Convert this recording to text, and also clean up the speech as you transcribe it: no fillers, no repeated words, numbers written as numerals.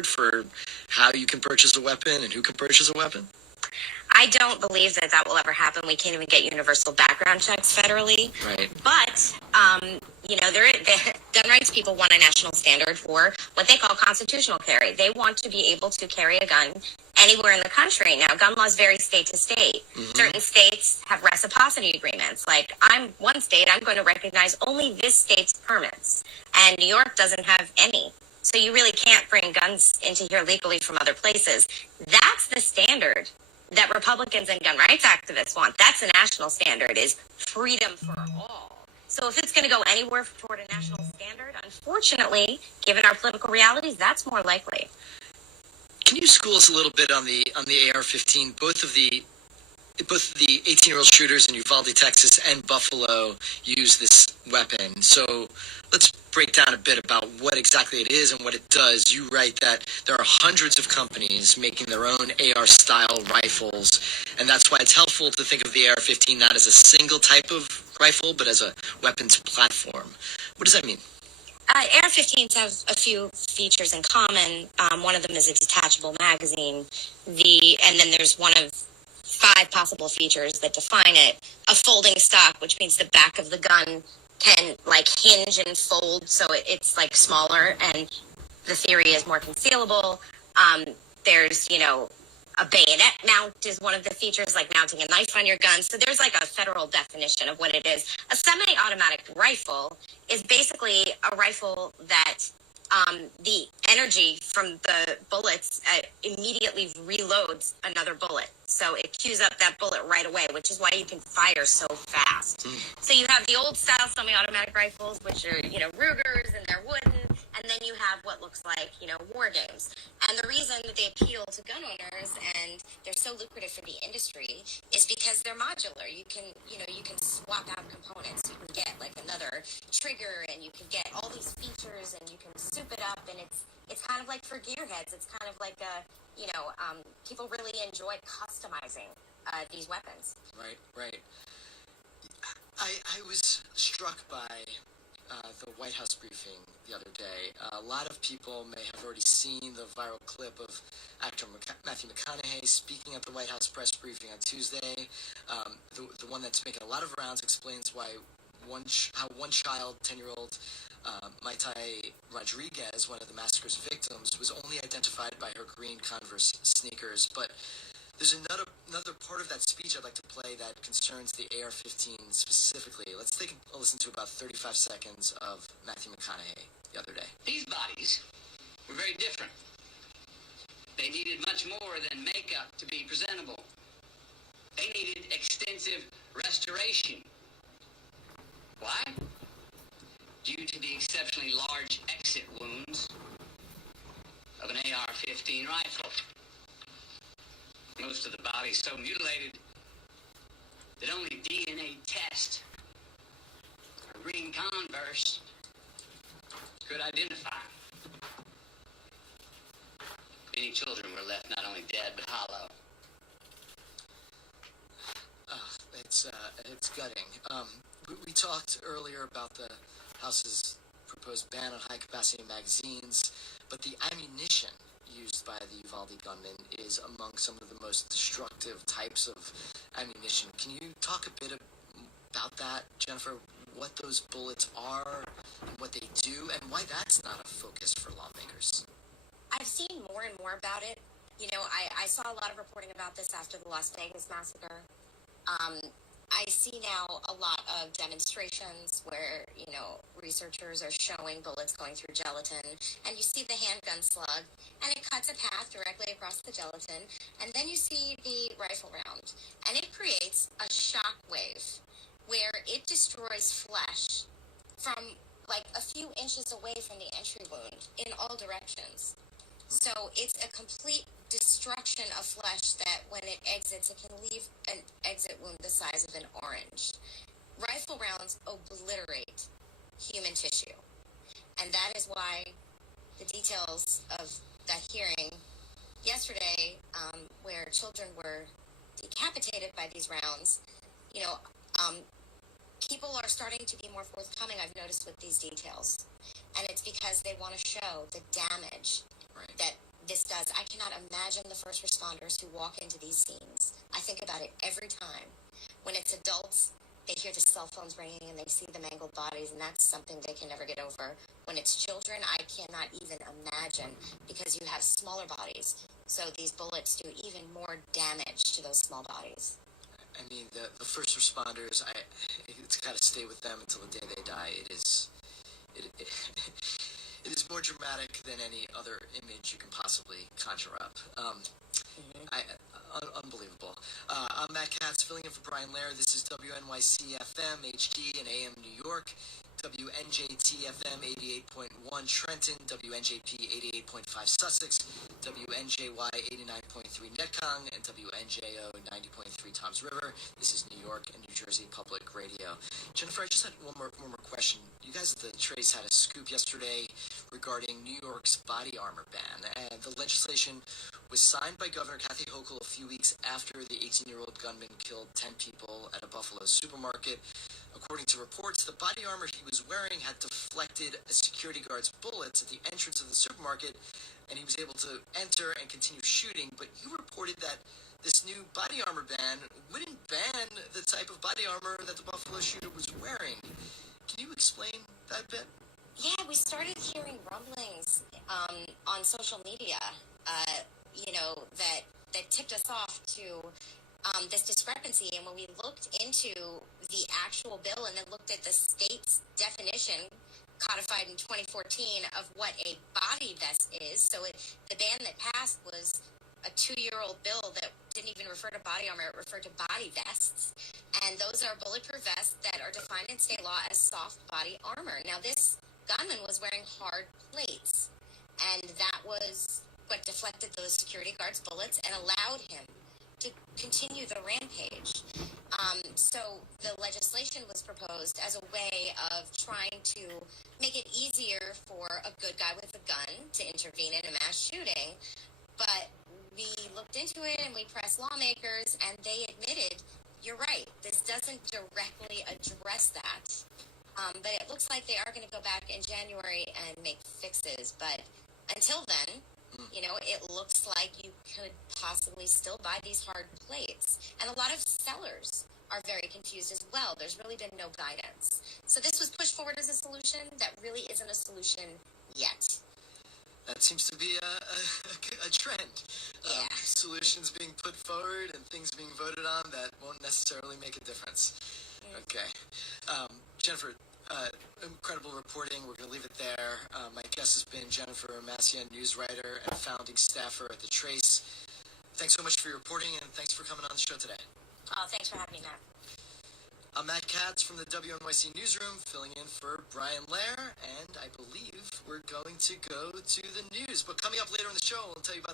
for how you can purchase a weapon and who can purchase a weapon? I don't believe that that will ever happen. We can't even get universal background checks federally. Right. But, gun rights people want a national standard for what they call constitutional carry. They want to be able to carry a gun anywhere in the country. Now, gun laws vary state to state. Mm-hmm. Certain states have reciprocity agreements. Like, I'm one state, I'm going to recognize only this state's permits. And New York doesn't have any. So you really can't bring guns into here legally from other places. That's the standard that Republicans and gun rights activists want. That's a national standard, is freedom for all. So if it's going to go anywhere toward a national standard, unfortunately, given our political realities, that's more likely. Can you school us a little bit on the AR-15? Both the 18-year-old shooters in Uvalde, Texas, and Buffalo use this weapon. So let's break down a bit about what exactly it is and what it does. You write that there are hundreds of companies making their own AR-style rifles, and that's why it's helpful to think of the AR-15 not as a single type of rifle, but as a weapons platform. What does that mean? AR-15s have a few features in common. One of them is a detachable magazine. And then there's one of 5 possible features that define it. A folding stock, which means the back of the gun can hinge and fold, so it's smaller, and the theory is more concealable. There's a bayonet mount is one of the features, like mounting a knife on your gun. So there's a federal definition of what it is. A semi-automatic rifle is basically a rifle that the energy from the bullets immediately reloads another bullet. So it cues up that bullet right away, which is why you can fire so fast. So you have the old style semi-automatic rifles, which are, Rugers, and they're wooden. And then you have what looks like, war games. And the reason that they appeal to gun owners and they're so lucrative for the industry is because they're modular. You can swap out components. You can get another trigger, and you can get all these features, and you can soup it up. And it's kind of like for gearheads. It's kind of like people really enjoy customizing these weapons. Right. I was struck by the White House briefing the other day. A lot of people may have already seen the viral clip of actor Matthew McConaughey speaking at the White House press briefing on Tuesday. The one that's making a lot of rounds explains why how one child, 10-year-old Maitai Rodriguez, one of the massacre's victims, was only identified by her green Converse sneakers. But there's another part of that speech I'd like to play that concerns the AR-15 specifically. Let's take a listen to about 35 seconds of Matthew McConaughey the other day. These bodies were very different. They needed much more than makeup to be presentable. They needed extensive restoration. Why? Due to the exceptionally large exit wounds of an AR-15 rifle. Most of the body is so mutilated that only DNA test or green Converse could identify. Many children were left not only dead but hollow. It's gutting. We talked earlier about the House's proposed ban on high-capacity magazines, but the ammunition used by the Uvalde gunman is among some of the most destructive types of ammunition. Can you talk a bit about that, Jennifer? What those bullets are and what they do, and why that's not a focus for lawmakers? I've seen more and more about it. I saw a lot of reporting about this after the Las Vegas massacre. I see now a lot of demonstrations where, researchers are showing bullets going through gelatin, and you see the handgun slug, and it cuts a path directly across the gelatin, and then you see the rifle round, and it creates a shock wave where it destroys flesh from a few inches away from the entry wound in all directions. So it's a complete destruction of flesh that when it exits, it can leave an exit wound the size of an orange. Rifle rounds obliterate human tissue. And that is why the details of that hearing yesterday, where children were decapitated by these rounds, people are starting to be more forthcoming, I've noticed, with these details. And it's because they want to show the damage that does. I cannot imagine the first responders who walk into these scenes. I think about it every time. When it's adults, they hear the cell phones ringing and they see the mangled bodies, and that's something they can never get over. When it's children, I cannot even imagine, because you have smaller bodies, so these bullets do even more damage to those small bodies. I mean, the first responders, it's got to stay with them until the day they die. It is more dramatic than any other image you can possibly conjure up. Unbelievable. I'm Matt Katz, filling in for Brian Lehrer. This is WNYC FM, HD, and AM New York. WNJT FM 88.1 Trenton, WNJP 88.5 Sussex, WNJY 89.3 Netcong, and WNJO 90.3 Toms River. This is New York and New Jersey Public Radio. Jennifer, I just had one more question. You guys at the Trace had a scoop yesterday regarding New York's body armor ban. And the legislation was signed by Governor Kathy Hochul a few weeks after the 18-year-old gunman killed 10 people at a Buffalo supermarket. According to reports, the body armor he was wearing had deflected a security guard's bullets at the entrance of the supermarket, and he was able to enter and continue shooting. But you reported that this new body armor ban wouldn't ban the type of body armor that the Buffalo shooter was wearing. Can you explain that bit? Yeah, we started hearing rumblings on social media, that tipped us off to this discrepancy. And when we looked into the actual bill and then looked at the state's definition codified in 2014 of what a body vest is, so the ban that passed was a 2-year-old bill that didn't even refer to body armor, it referred to body vests. And those are bulletproof vests that are defined in state law as soft body armor. Now, this gunman was wearing hard plates, and that was what deflected those security guards' bullets and allowed him to continue the rampage. So the legislation was proposed as a way of trying to make it easier for a good guy with a gun to intervene in a mass shooting. But we looked into it and we pressed lawmakers, and they admitted, you're right, this doesn't directly address that. But it looks like they are going to go back in January and make fixes. But until then, it looks like you could possibly still buy these hard plates. And a lot of sellers are very confused as well. There's really been no guidance. So this was pushed forward as a solution that really isn't a solution yet. That seems to be a trend. Yeah. Solutions being put forward and things being voted on that won't necessarily make a difference. Okay. Jennifer, incredible reporting. We're going to leave it there. My guest has been Jennifer Massian, news writer and founding staffer at The Trace. Thanks so much for your reporting, and thanks for coming on the show today. Oh, thanks for having me, Matt. I'm Matt Katz from the WNYC Newsroom, filling in for Brian Lehrer, and I believe we're going to go to the news. But coming up later in the show, we'll tell you about